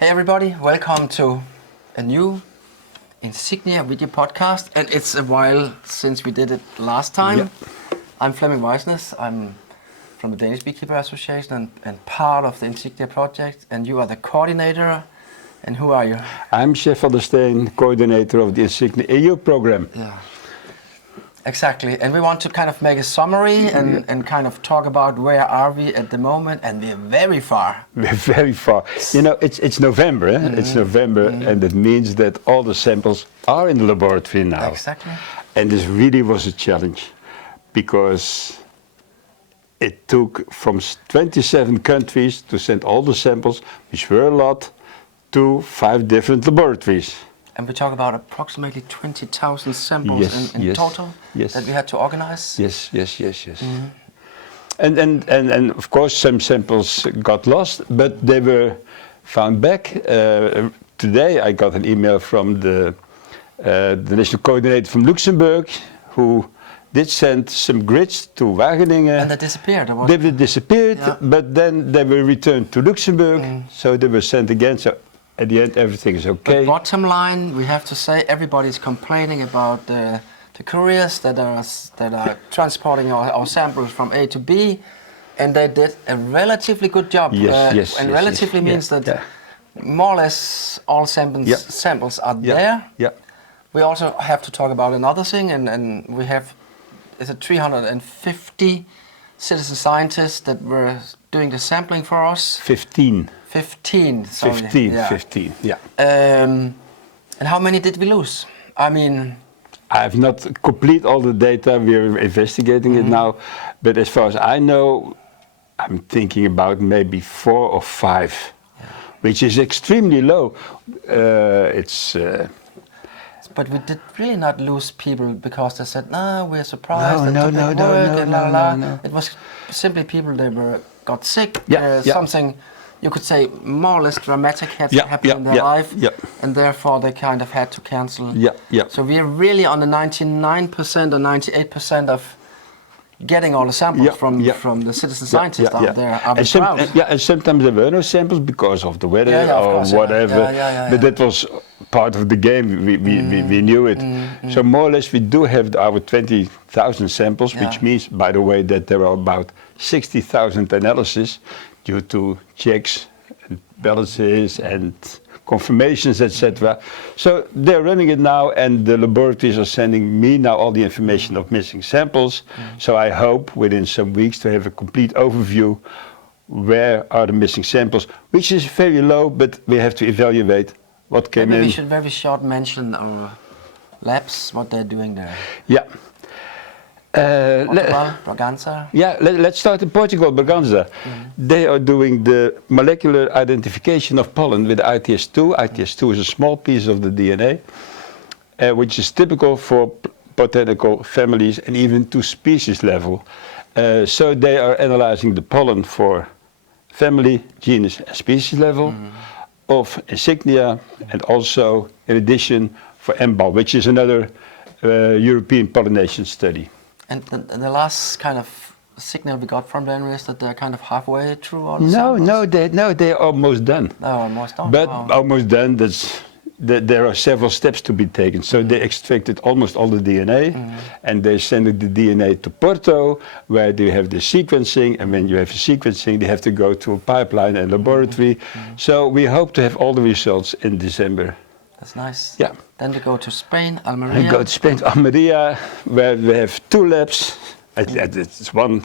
Hey everybody, welcome to a new Insignia video podcast, and it's a while since we did it last time. Yep. I'm Flemming Weisnes, I'm from the Danish Beekeeper Association and part of the Insignia project, and you are the coordinator. And who are you? I'm Chef van der Steen, coordinator of the Insignia-EU program. Yeah, exactly. And we want to kind of make a summary and kind of talk about where are we at the moment, and we're very far. We're very far. You know, it's November, eh? It's November, and that means that all the samples are in the laboratory now. Exactly. And this really was a challenge, because it took from 27 countries to send all the samples, which were a lot, to 5 different laboratories. And we talk about approximately 20,000 samples in total that we had to organize. Yes. And of course some samples got lost, but they were found back. Today I got an email from the national coordinator from Luxembourg, who did send some grids to Wageningen. And they disappeared? They disappeared, but then they were returned to Luxembourg, so they were sent again. So at the end, everything is okay. But bottom line, we have to say everybody's complaining about the couriers that are transporting our samples from A to B, and they did a relatively good job. And relatively means that more or less all samples are there. Yeah. We also have to talk about another thing, and we have 350 citizen scientists that were doing the sampling for us. 15. 15, sorry. 15, yeah. And how many did we lose? I mean, I have not complete all the data. We're investigating it now, but as far as I know, I'm thinking about maybe 4 or 5, which is extremely low. But we did really not lose people because they said, "No, we're surprised." No. It was simply people that got sick. Something you could say more or less dramatic had happened in their life, and therefore they kind of had to cancel. So we're really on the 99% or 98% of getting all the samples from the citizen scientists out there. And sometimes there were no samples because of the weather or whatever. But that was part of the game. We knew it. So more or less we do have our 20,000 samples, which means, by the way, that there are about 60,000 analyses due to checks and balances and confirmations, etc. So they're running it now, and the laboratories are sending me now all the information of missing samples. So I hope within some weeks to have a complete overview where are the missing samples, which is very low, but we have to evaluate what came in. Maybe we should very short mention our labs, what they're doing there. Yeah. Portugal, Bragança. Yeah, let's start in Portugal, Bragança. They are doing the molecular identification of pollen with ITS2. ITS2 is a small piece of the DNA, which is typical for botanical families and even to species level. So they are analyzing the pollen for family, genus and species level of Insignia, and also in addition for embal, which is another European pollination study. And the last kind of signal we got from them is that they're kind of halfway through all the samples? No, they're almost done. Oh, almost done. But almost done. There are several steps to be taken. So they extracted almost all the DNA, and they send the DNA to Porto, where they have the sequencing. And when you have the sequencing, they have to go to a pipeline and laboratory. So we hope to have all the results in December. That's nice. Yeah. Then we go to Spain, Almeria. I go to Spain, Almeria, where we have 2 labs. It's one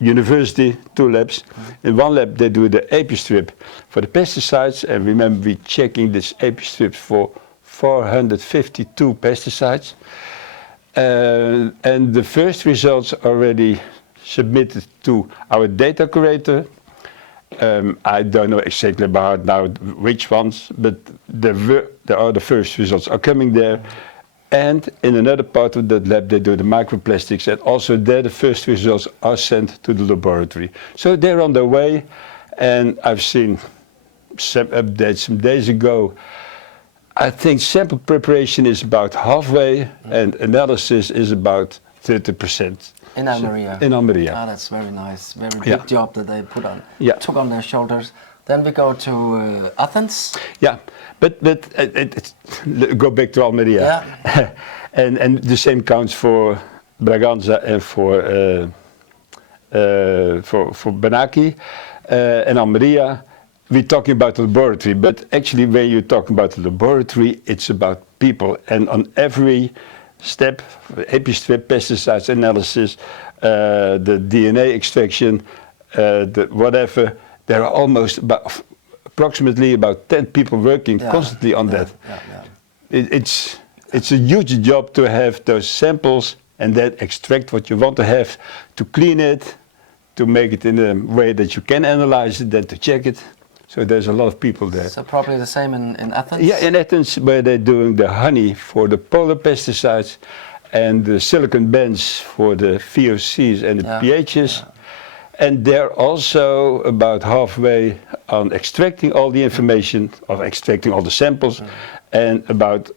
university, 2 labs. In one lab they do the API-strip for the pesticides, and remember we're checking this API-strip for 452 pesticides. And the first results are already submitted to our data curator. I don't know exactly about now which ones, but there are the first results are coming there. And in another part of that lab, they do the microplastics, and also there the first results are sent to the laboratory. So they're on their way, and I've seen some updates some days ago. I think sample preparation is about halfway, and analysis is about 30%. In Almeria. In Almeria. Ah, that's very nice. Very big job that they took on their shoulders. Then we go to Athens. Yeah, but go back to Almeria. Yeah. and the same counts for Braganza and for Benaki and Almeria. We're talking about the laboratory, but actually when you talk about the laboratory, it's about people. And on every step, epi-strip, pesticides analysis, the DNA extraction, the whatever, there are approximately about 10 people working constantly on that. It's a huge job to have those samples and then extract what you want to have, to clean it, to make it in a way that you can analyze it, then to check it. So there's a lot of people there. So probably the same in Athens? Yeah, in Athens, where they're doing the honey for the polar pesticides and the silicon bands for the VOCs and the pHs. Yeah. And they're also about halfway on extracting all the information, of extracting all the samples, and about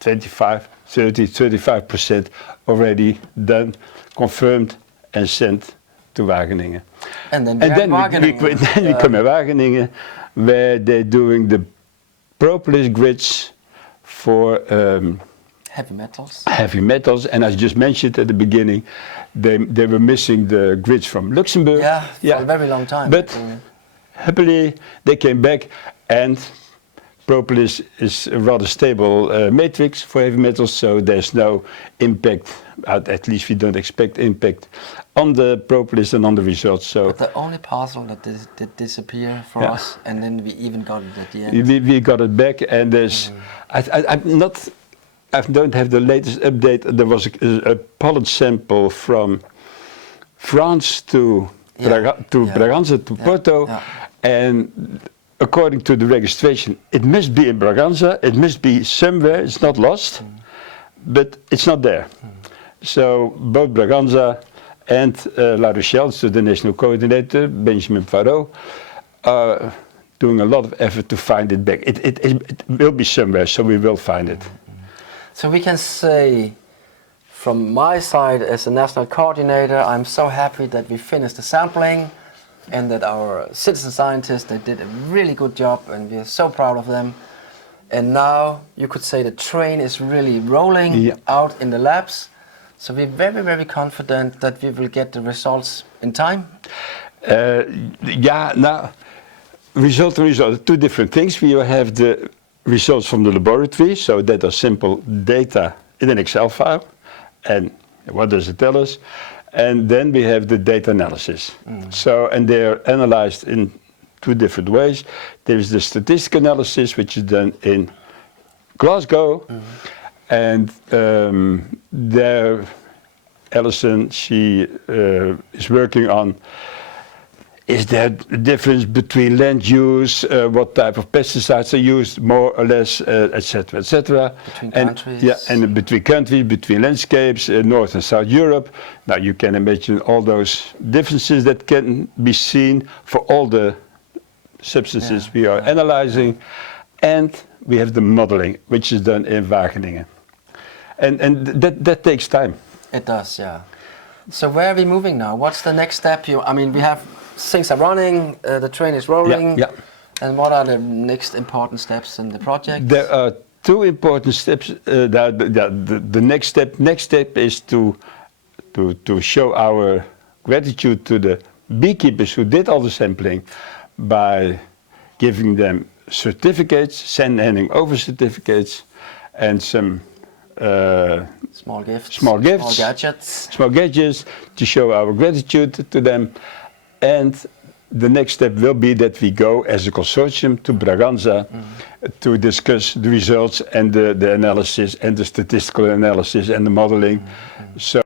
35% already done, confirmed and sent to Wageningen. And then we come at Wageningen, where they're doing the propolis grids for heavy metals. Heavy metals, and as just mentioned at the beginning, they were missing the grids from Luxembourg. For a very long time. But happily they came back, and propolis is a rather stable matrix for heavy metals, so there's no impact, at least we don't expect impact on the propolis and on the results. So but the only parcel that did disappear for us, and then we even got it at the end. We got it back, and there's, I don't have the latest update. There was a pollen sample from France to Braganza to Porto, and according to the registration, it must be in Braganza, it must be somewhere, it's not lost, but it's not there. So both Braganza and La Rochelle, so the national coordinator, Benjamin Poirot, are doing a lot of effort to find it back. It will be somewhere, so we will find it. So we can say, from my side as a national coordinator, I'm so happy that we finished the sampling, and that our citizen scientists, they did a really good job, and we are so proud of them. And now you could say the train is really rolling out in the labs. So we're very, very confident that we will get the results in time. Now, result and result, two different things. We have the results from the laboratory, so that are simple data in an Excel file. And what does it tell us? And then we have the data analysis. So, and they're analyzed in two different ways. There's the statistical analysis, which is done in Glasgow, and there, Alison, she is working on, is there a difference between land use, what type of pesticides are used, more or less, etc., etc. Between countries. Yeah, and between countries, between landscapes, North and South Europe. Now you can imagine all those differences that can be seen for all the substances we are analyzing. And we have the modeling, which is done in Wageningen. And that takes time. It does, yeah. So where are we moving now? What's the next step? I mean, we have, things are running, the train is rolling. Yeah. And what are the next important steps in the project? There are two important steps. The next step is to show our gratitude to the beekeepers who did all the sampling by giving them certificates, handing over certificates, and some small gifts, small gadgets to show our gratitude to them. And the next step will be that we go as a consortium to Braganza to discuss the results and the analysis and the statistical analysis and the modeling. So